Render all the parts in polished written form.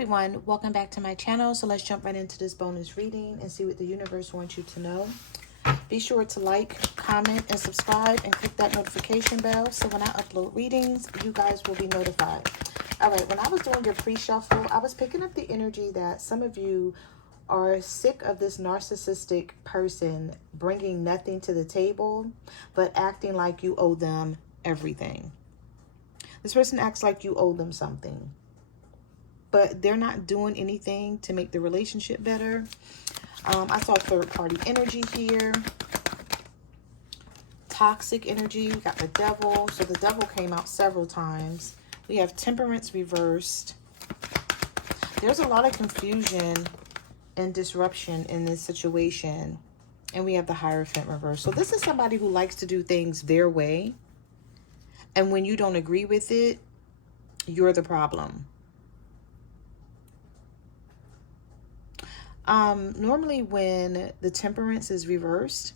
everyone, welcome back to my channel. So let's jump right into this bonus reading and see what the universe wants you to know. Be sure to like, comment, and subscribe, and click that notification bell so when I upload readings, you guys will be notified. All right, when I was doing your pre-shuffle, I was picking up the energy that some of you are sick of this narcissistic person bringing nothing to the table, but acting like you owe them everything. This person acts like you owe them something, but they're not doing anything to make the relationship better. I saw third-party energy here. Toxic energy. We got the devil. So the devil came out several times. We have temperance reversed. There's a lot of confusion and disruption in this situation. And we have the Hierophant reversed. So this is somebody who likes to do things their way. And when you don't agree with it, you're the problem. Normally when the temperance is reversed,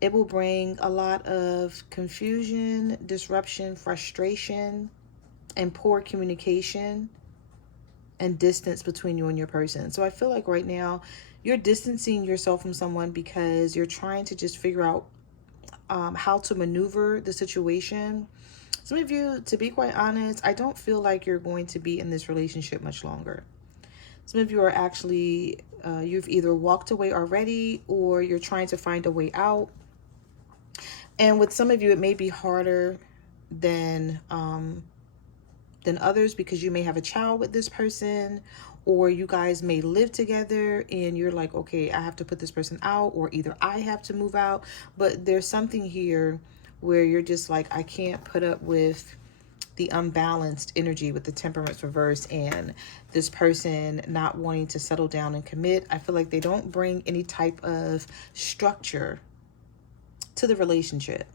it will bring a lot of confusion, disruption, frustration, and poor communication and distance between you and your person. So I feel like right now you're distancing yourself from someone because you're trying to just figure out how to maneuver the situation. Some of you, to be quite honest, I don't feel like you're going to be in this relationship much longer. Some of you are actually, you've either walked away already or you're trying to find a way out. And with some of you, it may be harder than others because you may have a child with this person, or you guys may live together and you're like, okay, I have to put this person out, or either I have to move out. But there's something here where you're just like, I can't put up with the unbalanced energy with the temperance reverse and this person not wanting to settle down and commit. I feel like they don't bring any type of structure to the relationship,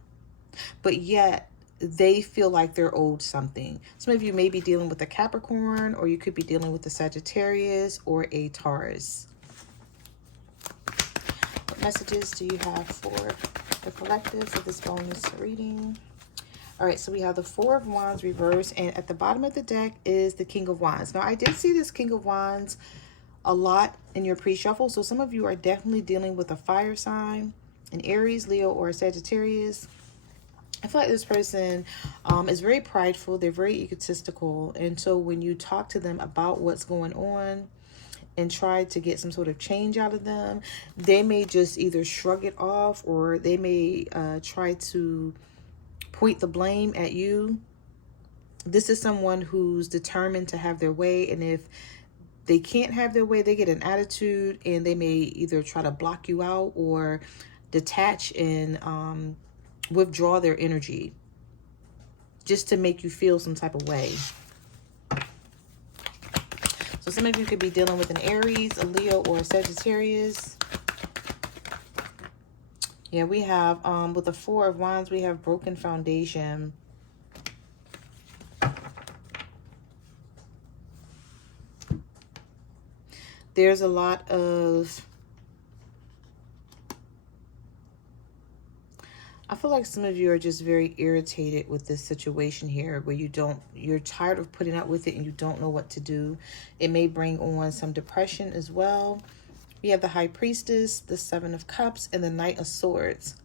but yet they feel like they're owed something. Some of you may be dealing with a Capricorn, or you could be dealing with a Sagittarius or a Taurus. What messages do you have for the collective for this bonus reading? All right, so we have the Four of Wands reversed, and at the bottom of the deck is the King of Wands. Now, I did see this King of Wands a lot in your pre-shuffle, so some of you are definitely dealing with a fire sign, an Aries, Leo, or a Sagittarius. I feel like this person is very prideful. They're very egotistical, and so when you talk to them about what's going on and try to get some sort of change out of them, they may just either shrug it off, or they may try to point the blame at you. This is someone who's determined to have their way, and if they can't have their way, they get an attitude, and they may either try to block you out or detach and withdraw their energy just to make you feel some type of way. So some of you could be dealing with an Aries, a Leo, or a Sagittarius. Yeah, we have, with the Four of Wands, we have broken foundation. There's a lot of, I feel like some of you are just very irritated with this situation here, where you're tired of putting up with it and you don't know what to do. It may bring on some depression as well. We have the High Priestess, the Seven of Cups, and the Knight of Swords.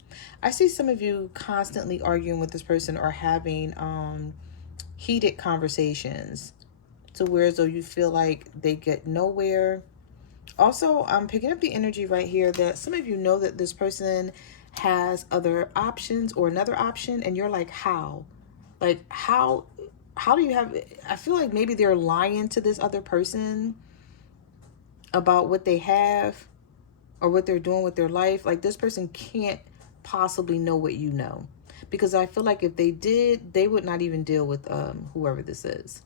I see some of you constantly arguing with this person or having heated conversations to where as though you feel like they get nowhere. Also, I'm picking up the energy right here that some of you know that this person has other options or another option, and you're like, how? Like, how do you have... I feel like maybe they're lying to this other person about what they have or what they're doing with their life. Like, this person can't possibly know what you know, because I feel like if they did, they would not even deal with whoever this is.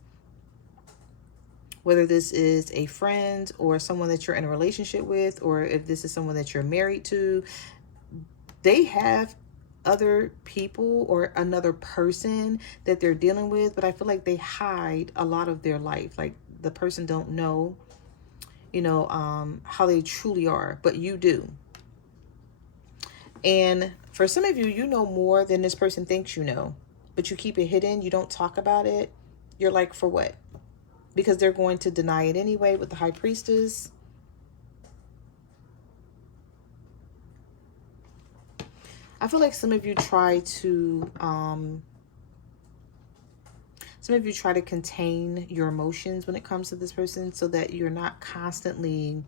Whether this is a friend or someone that you're in a relationship with, or if this is someone that you're married to, they have other people or another person that they're dealing with, but I feel like they hide a lot of their life. Like, the person don't know, you know, how they truly are, but you do. And for some of you, you know more than this person thinks you know, but you keep it hidden. You don't talk about it. You're like, for what? because they're going to deny it anyway with the High Priestess. I feel like some of you try to contain your emotions when it comes to this person, so that you're not constantly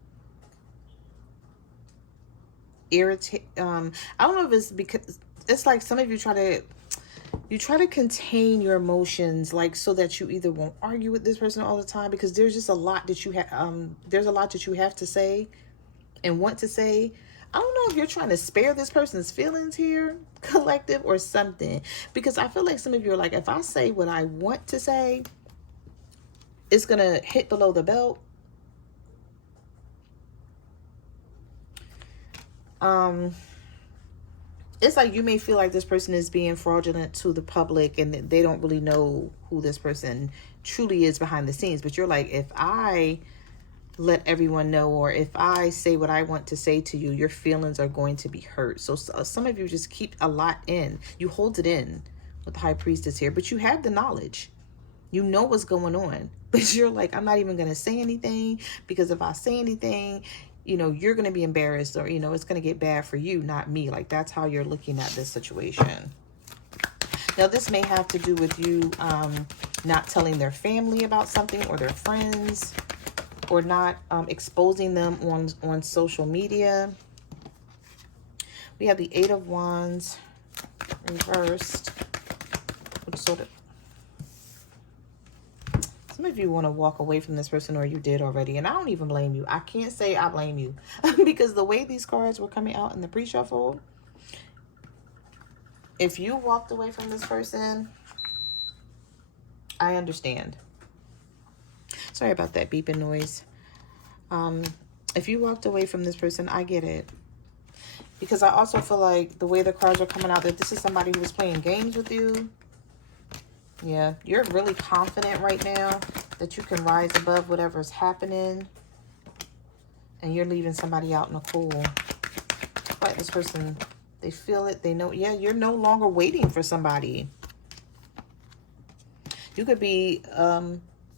irritate. I don't know if it's because it's like some of you try to contain your emotions, like, so that you either won't argue with this person all the time, because there's just a lot that you have there's a lot that you have to say and want to say. I don't know if you're trying to spare this person's feelings here, collective, or something, because I feel like some of you are like, if I say what I want to say, it's gonna hit below the belt. It's like you may feel like this person is being fraudulent to the public, and they don't really know who this person truly is behind the scenes. But you're like, if I let everyone know, or if I say what I want to say to you, your feelings are going to be hurt. So some of you just keep a lot in. You hold it in with the High Priestess here, but you have the knowledge. You know what's going on, but you're like, I'm not even going to say anything, because if I say anything, you know, you're going to be embarrassed, or, you know, it's going to get bad for you, not me. Like, that's how you're looking at this situation. Now, this may have to do with you not telling their family about something, or their friends, or not exposing them on social media. We have the Eight of Wands reversed, which sort of, some of you want to walk away from this person, or you did already, and I don't even blame you. I can't say I blame you because the way these cards were coming out in the pre-shuffle, if you walked away from this person, I understand. Sorry about that beeping noise. If you walked away from this person, I get it. Because I also feel like the way the cards are coming out, that this is somebody who was playing games with you. Yeah, you're really confident right now that you can rise above whatever's happening. And you're leaving somebody out in the cold. Like this person, they feel it, they know. Yeah, you're no longer waiting for somebody. You could be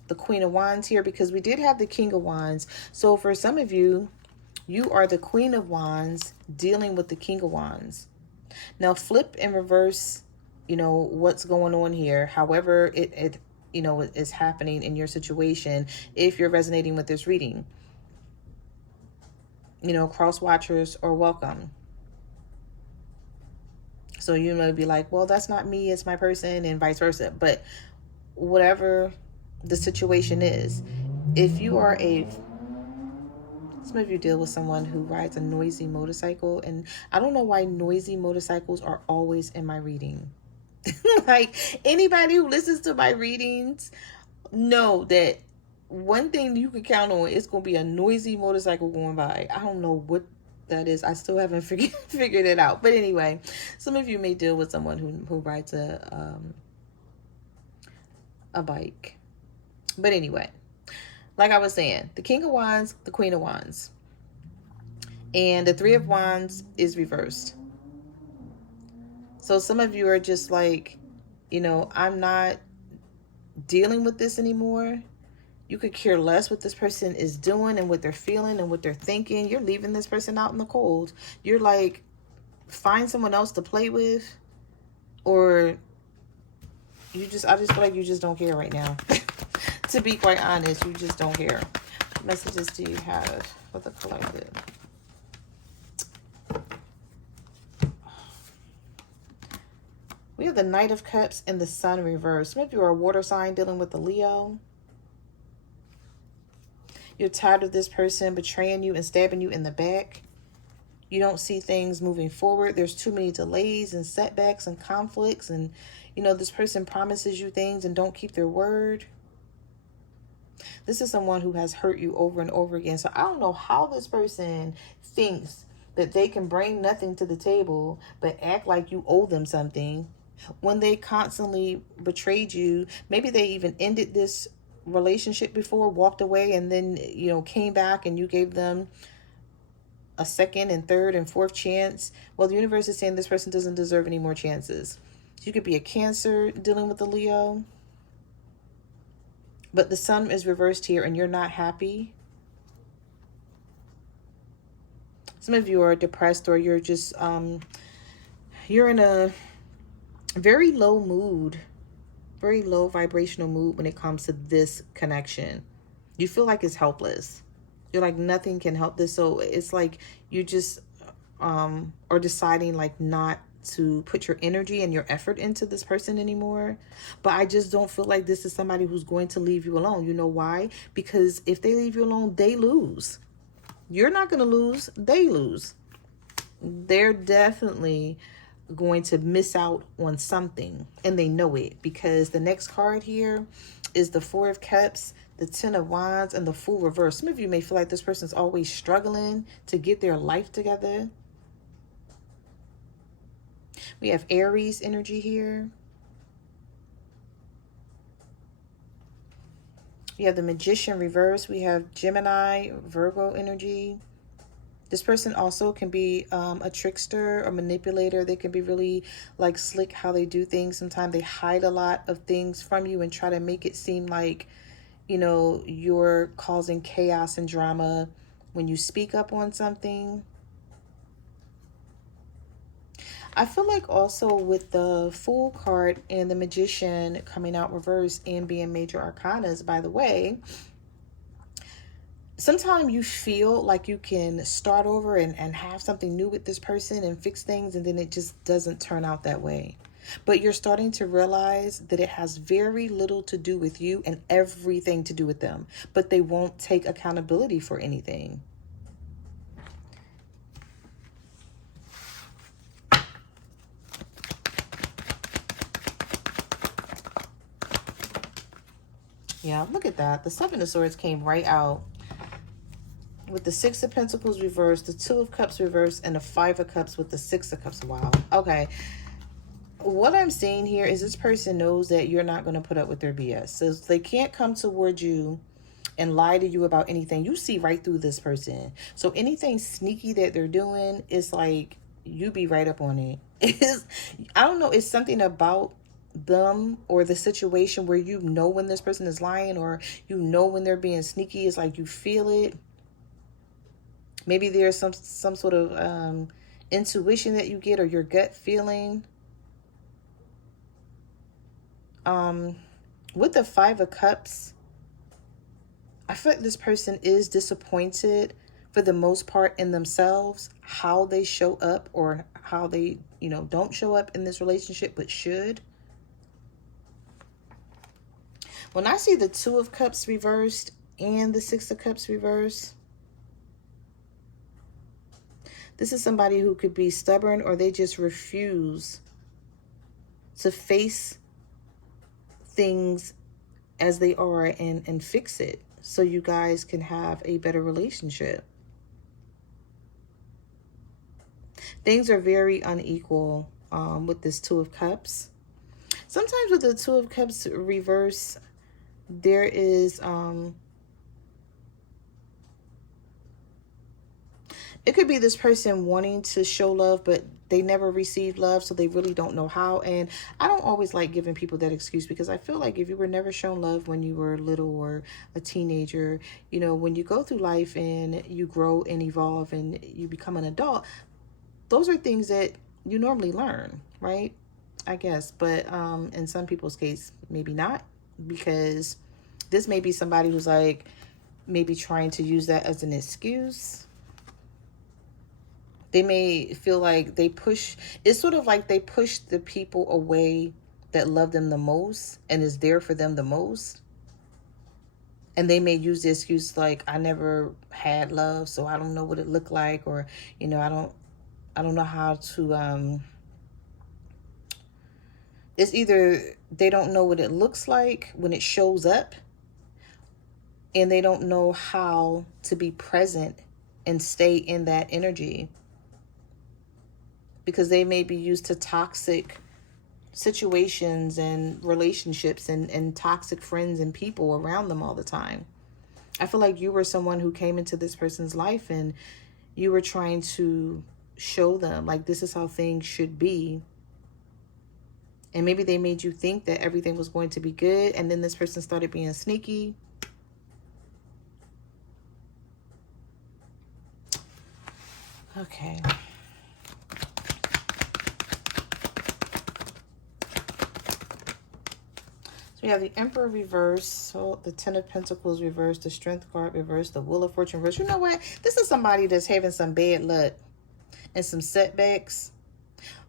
the Queen of Wands here, because we did have the King of Wands. So for some of you, you are the Queen of Wands dealing with the King of Wands. Now flip and reverse, you know, what's going on here. However it you know, is happening in your situation, if you're resonating with this reading. You know, cross watchers are welcome. So you may be like, well, that's not me, it's my person, and vice versa. But whatever the situation is, if you are some of you deal with someone who rides a noisy motorcycle, and I don't know why noisy motorcycles are always in my reading. Like, anybody who listens to my readings know that one thing you can count on is going to be a noisy motorcycle going by. I don't know what that is. I still haven't figured it out. But anyway, some of you may deal with someone who rides a bike. But anyway, like I was saying, the King of Wands, the Queen of Wands, and the Three of Wands is reversed. So some of you are just like, you know, I'm not dealing with this anymore. You could care less what this person is doing and what they're feeling and what they're thinking. You're leaving this person out in the cold. You're like, find someone else to play with, or I just feel like you just don't care right now. To be quite honest, you just don't care. What messages do you have for the collective? We have the Knight of Cups and the Sun reversed. Some of you are a water sign dealing with the Leo. You're tired of this person betraying you and stabbing you in the back. You don't see things moving forward. There's too many delays and setbacks and conflicts. And, you know, this person promises you things and don't keep their word. This is someone who has hurt you over and over again. So I don't know how this person thinks that they can bring nothing to the table but act like you owe them something when they constantly betrayed you. Maybe they even ended this relationship before, walked away, and then, you know, came back and you gave them a second and third and fourth chance. Well, the universe is saying this person doesn't deserve any more chances. You could be a Cancer dealing with the Leo. But the sun is reversed here and you're not happy. Some of you are depressed, or you're just, you're in a very low mood, very low vibrational mood when it comes to this connection. You feel like it's helpless. You're like, nothing can help this. So it's like you just are deciding like not to put your energy and your effort into this person anymore. But I just don't feel like this is somebody who's going to leave you alone. You know why? Because if they leave you alone, they lose. You're not going to lose. They lose. They're definitely going to miss out on something, and they know it, because the next card here is the Four of Cups, the Ten of Wands, and the Fool reverse. Some of you may feel like this person's always struggling to get their life together. We have Aries energy here. We have the Magician reverse. We have Gemini, Virgo energy. This person also can be a trickster or manipulator. They can be really like slick how they do things. Sometimes they hide a lot of things from you and try to make it seem like, you know, you're causing chaos and drama when you speak up on something. I feel like also with the Fool card and the Magician coming out reverse and being major arcanas, by the way, sometimes you feel like you can start over and have something new with this person and fix things, and then it just doesn't turn out that way. But you're starting to realize that it has very little to do with you and everything to do with them. But they won't take accountability for anything. Yeah, look at that. The Seven of Swords came right out with the Six of Pentacles reversed, the Two of Cups reversed, and the Five of Cups with the Six of Cups. Wow. Okay. What I'm seeing here is this person knows that you're not going to put up with their BS. So they can't come towards you and lie to you about anything. You see right through this person. So anything sneaky that they're doing, it's like you be right up on it. I don't know. It's something about them or the situation where you know when this person is lying, or you know when they're being sneaky. It's like you feel it. Maybe there's some sort of intuition that you get, or your gut feeling. With the Five of Cups, I feel like this person is disappointed for the most part in themselves, how they show up, or how they, you know, don't show up in this relationship but should. When I see the Two of Cups reversed and the Six of Cups reversed, this is somebody who could be stubborn, or they just refuse to face things as they are and fix it so you guys can have a better relationship. Things are very unequal with this Two of Cups. Sometimes with the Two of Cups reverse, there is it could be this person wanting to show love, but they never received love, so they really don't know how. And I don't always like giving people that excuse, because I feel like if you were never shown love when you were little or a teenager, you know, when you go through life and you grow and evolve and you become an adult, those are things that you normally learn, right? I guess. But in some people's case, maybe not, because this may be somebody who's like maybe trying to use that as an excuse. They may feel like they push, it's sort of like they push the people away that love them the most and is there for them the most. And they may use the excuse like, I never had love, so I don't know what it looked like, or, you know, I don't know how to, it's either they don't know what it looks like when it shows up, and they don't know how to be present and stay in that energy, because they may be used to toxic situations and relationships and toxic friends and people around them all the time. I feel like you were someone who came into this person's life and you were trying to show them like this is how things should be. And maybe they made you think that everything was going to be good, and then this person started being sneaky. Okay. So we have the Emperor reversed, so the Ten of Pentacles reversed, the Strength card reversed, the Wheel of Fortune reversed. You know what? This is somebody that's having some bad luck and some setbacks,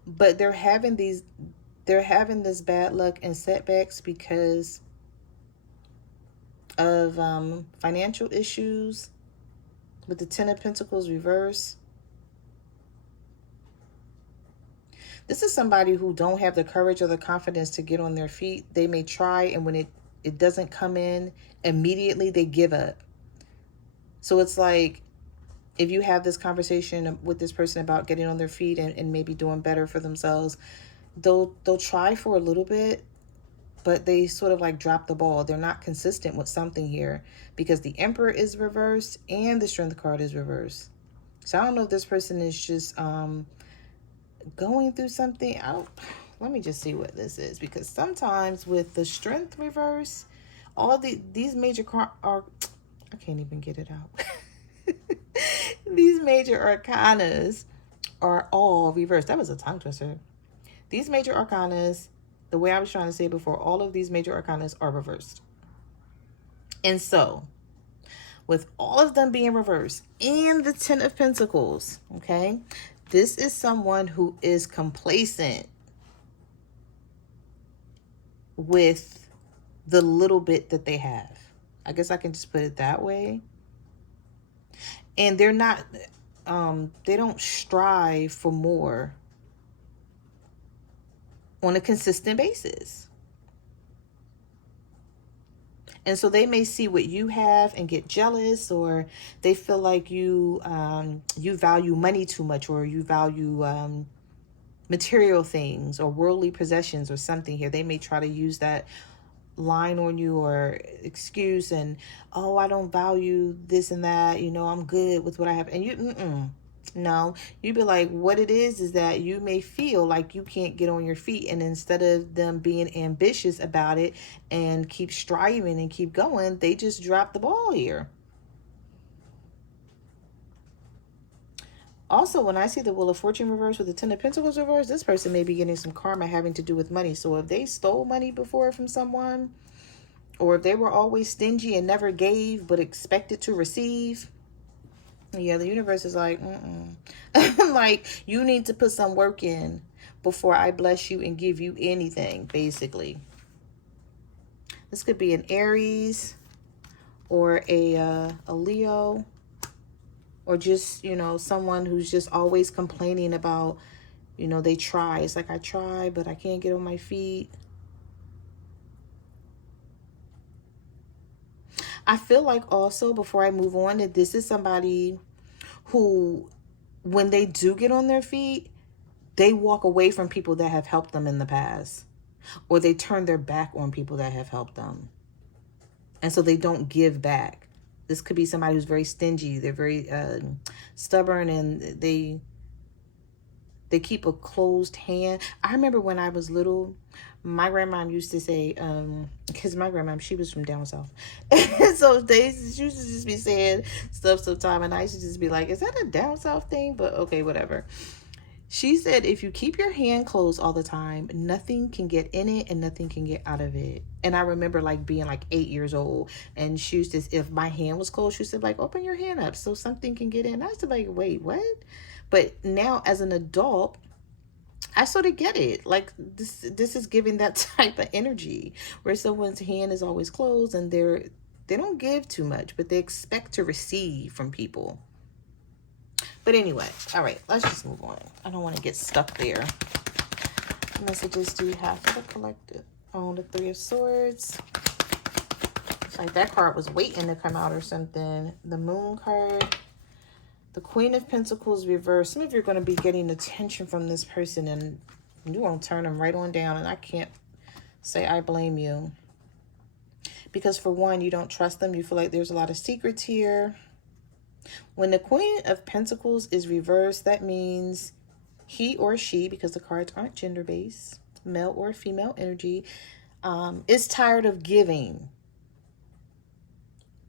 but they're having this bad luck and setbacks because of financial issues with the Ten of Pentacles reversed. This is somebody who don't have the courage or the confidence to get on their feet. They may try, and when it doesn't come in immediately, they give up. So it's like, if you have this conversation with this person about getting on their feet and maybe doing better for themselves, they'll try for a little bit, but they sort of like drop the ball. They're not consistent with something here because the Emperor is reversed and the Strength card is reversed. So I don't know if this person is just going through something. Let me just see what this is, because sometimes with the Strength reverse, all these major are, I can't even get it out. These major arcanas are all reversed. That was a tongue twister. These major arcanas, the way I was trying to say it before, all of these major arcanas are reversed. And so, with all of them being reversed and the Ten of Pentacles, okay, this is someone who is complacent with the little bit that they have. I guess I can just put it that way. And they're not, they don't strive for more on a consistent basis. And so they may see what you have and get jealous, or they feel like you value money too much, or you value material things or worldly possessions or something here. They may try to use that line on you or excuse and, oh, I don't value this and that. You know, I'm good with what I have. And you, no, you'd be like, what it is that you may feel like you can't get on your feet, and instead of them being ambitious about it and keep striving and keep going, they just drop the ball here. Also, when I see the Wheel of Fortune reverse with the Ten of Pentacles reverse, this person may be getting some karma having to do with money. So if they stole money before from someone, or if they were always stingy and never gave but expected to receive, yeah, the universe is like, like, you need to put some work in before I bless you and give you anything, basically. This could be an Aries or a Leo, or just, you know, someone who's just always complaining about, you know, they try. It's like, I try, but I can't get on my feet. I feel like also, before I move on, that this is somebody who, when they do get on their feet, they walk away from people that have helped them in the past, or they turn their back on people that have helped them. And so they don't give back. This could be somebody who's very stingy. They're very stubborn, and they keep a closed hand. I remember when I was little, my grandma used to say, because my grandma, she was from down south. So she used to just be saying stuff sometime, and I used to just be like, is that a down south thing? But okay, whatever. She said, if you keep your hand closed all the time, nothing can get in it and nothing can get out of it. And I remember like being like 8 years old, and she used to, if my hand was closed, she said like, open your hand up so something can get in. I was like, wait, what? But now as an adult, I sort of get it. Like this is giving that type of energy where someone's hand is always closed and they don't give too much, but they expect to receive from people. But anyway, all right, let's just move on. I don't want to get stuck there. What messages do you have for the collective? Oh, the Three of Swords. It's like that card was waiting to come out or something. The Moon card. The Queen of Pentacles reversed. Some of you are going to be getting attention from this person, and you won't turn them right on down. And I can't say I blame you. Because for one, you don't trust them. You feel like there's a lot of secrets here. When the Queen of Pentacles is reversed, that means he or she, because the cards aren't gender-based, male or female energy, is tired of giving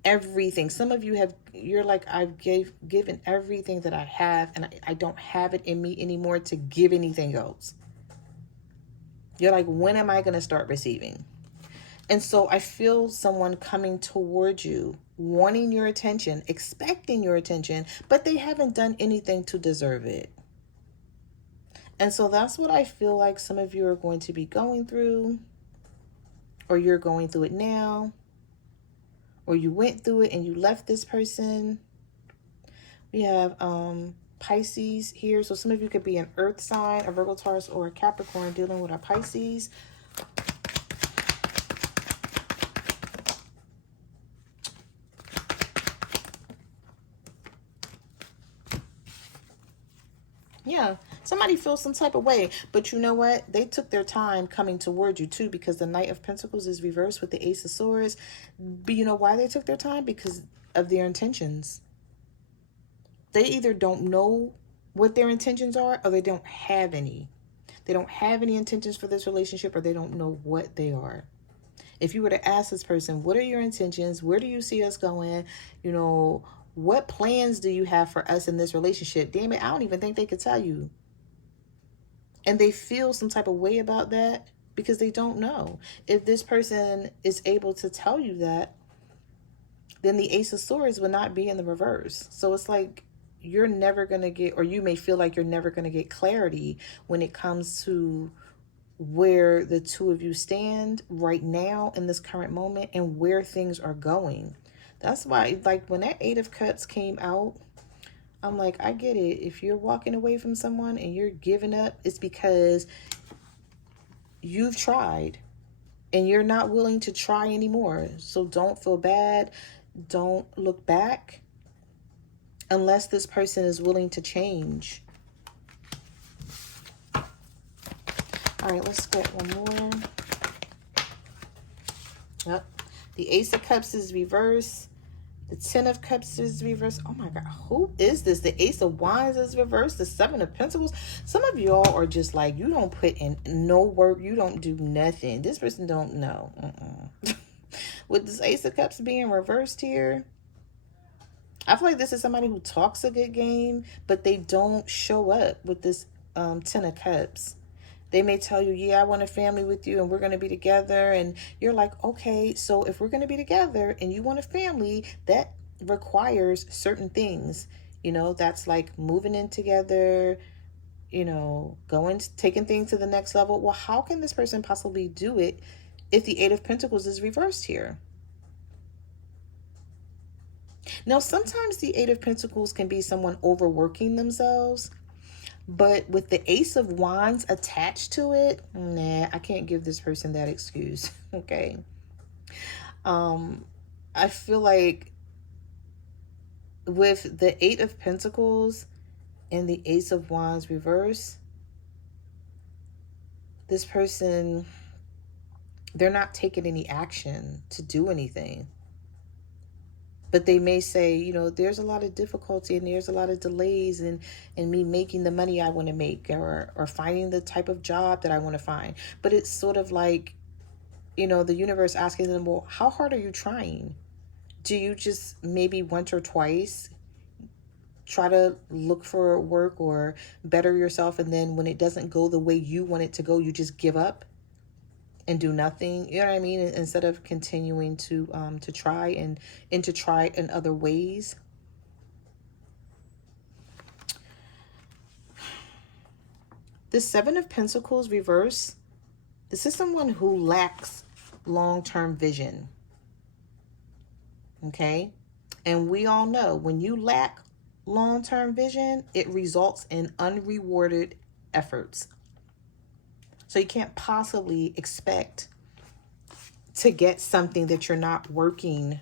everything. Some of you you're like, I've given everything that I have, and I don't have it in me anymore to give anything else. You're like, when am I going to start receiving? And so I feel someone coming towards you, wanting your attention, expecting your attention, but they haven't done anything to deserve it. And so that's what I feel like some of you are going to be going through, or you're going through it now, or you went through it and you left this person. We have Pisces here. So some of you could be an earth sign, a Virgo, Taurus, or a Capricorn dealing with a Pisces. Yeah, somebody feels some type of way, but you know what? They took their time coming toward you too, because the Knight of Pentacles is reversed with the Ace of Swords. But you know why they took their time? Because of their intentions. They either don't know what their intentions are, or they don't have any. They don't have any intentions for this relationship, or they don't know what they are. If you were to ask this person, what are your intentions? Where do you see us going? You know, what plans do you have for us in this relationship? Damn it, I don't even think they could tell you. And they feel some type of way about that because they don't know. If this person is able to tell you that, then the Ace of Swords would not be in the reverse. So it's like you're never going to get, or you may feel like you're never going to get clarity when it comes to where the two of you stand right now in this current moment and where things are going. That's why, like, when that Eight of Cups came out, I'm like, I get it. If you're walking away from someone and you're giving up, it's because you've tried and you're not willing to try anymore. So don't feel bad. Don't look back unless this person is willing to change. All right, let's get one more. Yep. The Ace of Cups is reversed. The Ten of Cups is reversed. Oh my God, who is this? The Ace of Wands is reversed. The Seven of Pentacles. Some of y'all are just like, you don't put in no work. You don't do nothing. This person don't know. With this Ace of Cups being reversed here, I feel like this is somebody who talks a good game, but they don't show up with this Ten of Cups. They may tell you, yeah, I want a family with you and we're going to be together. And you're like, okay, so if we're going to be together and you want a family, that requires certain things. You know, that's like moving in together, you know, taking things to the next level. Well, how can this person possibly do it if the Eight of Pentacles is reversed here? Now, sometimes the Eight of Pentacles can be someone overworking themselves. But with the Ace of Wands attached to it, nah, I can't give this person that excuse. Okay. I feel like with the Eight of Pentacles and the Ace of Wands reverse, this person, they're not taking any action to do anything. But they may say, you know, there's a lot of difficulty and there's a lot of delays in me making the money I want to make, or finding the type of job that I want to find. But it's sort of like, you know, the universe asking them, well, how hard are you trying? Do you just maybe once or twice try to look for work or better yourself, and then when it doesn't go the way you want it to go, you just give up and do nothing? You know what I mean? Instead of continuing to try and to try in other ways. The Seven of Pentacles reverse. This is someone who lacks long-term vision. Okay? And we all know when you lack long-term vision, it results in unrewarded efforts. So you can't possibly expect to get something that you're not working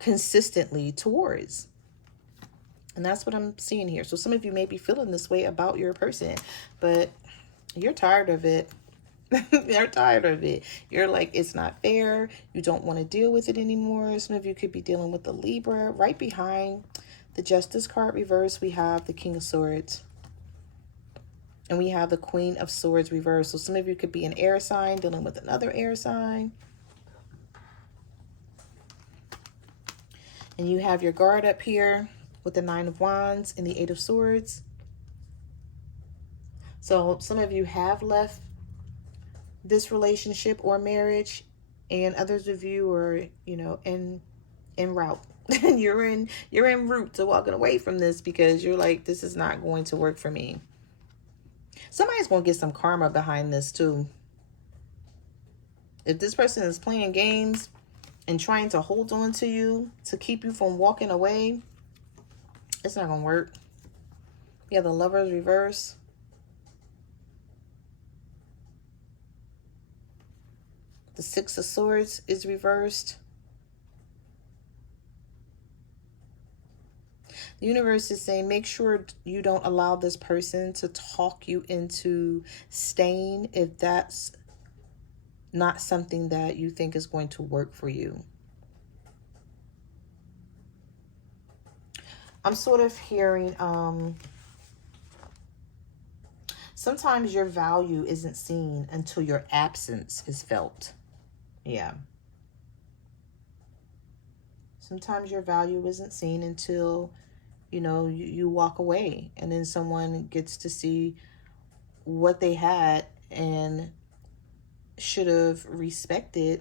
consistently towards. And that's what I'm seeing here. So some of you may be feeling this way about your person, but you're tired of it. You're tired of it. You're like, it's not fair. You don't want to deal with it anymore. Some of you could be dealing with the Libra. Right behind the Justice card reverse, we have the King of Swords. And we have the Queen of Swords reversed. So some of you could be an air sign dealing with another air sign. And you have your guard up here with the Nine of Wands and the Eight of Swords. So some of you have left this relationship or marriage, and others of you are, you know, en route. you're en route to walking away from this because you're like, this is not going to work for me. Somebody's going to get some karma behind this too. If this person is playing games and trying to hold on to you to keep you from walking away, it's not going to work. You have the Lovers reverse. The Six of Swords is reversed. The universe is saying, make sure you don't allow this person to talk you into staying if that's not something that you think is going to work for you. I'm sort of hearing, sometimes your value isn't seen until your absence is felt. Yeah. Sometimes your value isn't seen until, you know, you walk away, and then someone gets to see what they had and should have respected,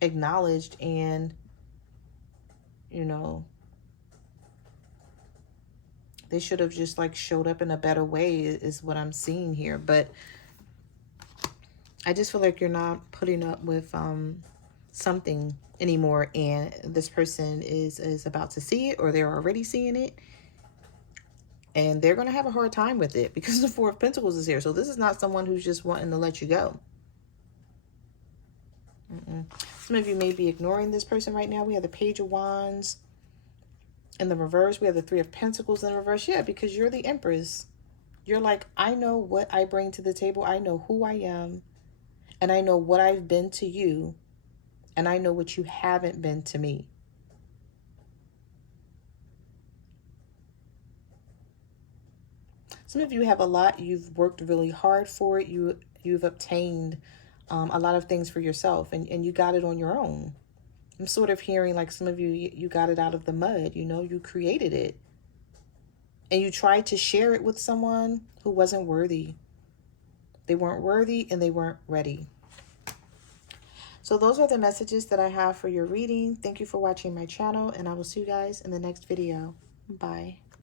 acknowledged, and, you know, they should have just like showed up in a better way is what I'm seeing here. But I just feel like you're not putting up with something anymore, and this person is about to see it, or they're already seeing it, and they're going to have a hard time with it because the Four of Pentacles is here. So this is not someone who's just wanting to let you go. Some of you may be ignoring this person right now. We have the Page of Wands in the reverse. We have the Three of Pentacles in the reverse. Yeah, because you're the Empress. You're like, I know what I bring to the table. I know who I am. And I know what I've been to you. And I know what you haven't been to me. Some of you have a lot. You've worked really hard for it. You've obtained a lot of things for yourself, and you got it on your own. I'm sort of hearing like some of you got it out of the mud. You know, you created it. And you tried to share it with someone who wasn't worthy. They weren't worthy and they weren't ready. So those are the messages that I have for your reading. Thank you for watching my channel, and I will see you guys in the next video. Bye.